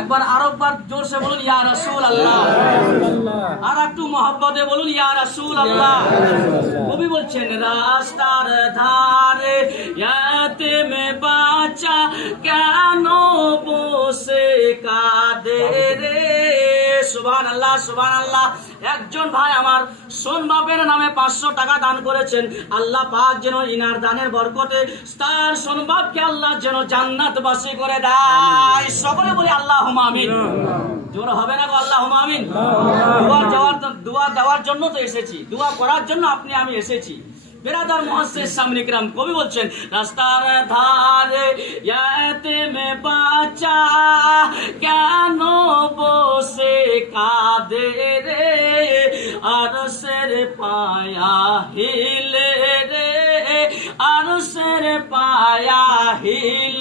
একবার আরেকবার জোরসে বলুন ইয়া রাসূলুল্লাহ। আর একটু মহব্বতে বলুন ইয়া রাসূলুল্লাহ। কবি বলছেন রাস্তার ধারে ইয়াতিম বাচ্চা কেন বসে কাঁদে রে। সুবহানাল্লাহ সুবহানাল্লাহ। একজন ভাই আমার সোন বাপের নামে 500 টাকা দান করেছেন। আল্লাহ পাক যেন ইনার দানের বরকতে তার সোন বাপকে আল্লাহ যেন জান্নাতবাসী করে দেয়। সকলে বলি আল্লাহুম্মা আমিন। জোর হবে না গো আল্লাহুম্মা আমিন। দোয়া দেওয়ার জন্য তো এসেছি, দোয়া করার জন্য আপনি আমি এসেছি। বেরাদার মুহাসসিস সামনে কিরাম কবি বলছেন রাস্তার ধারে ইয়াতিম বাচ্চা কেন বসে কাঁদে রে। আরশের পায়া হিলে রে, আরশের পায়া হিলে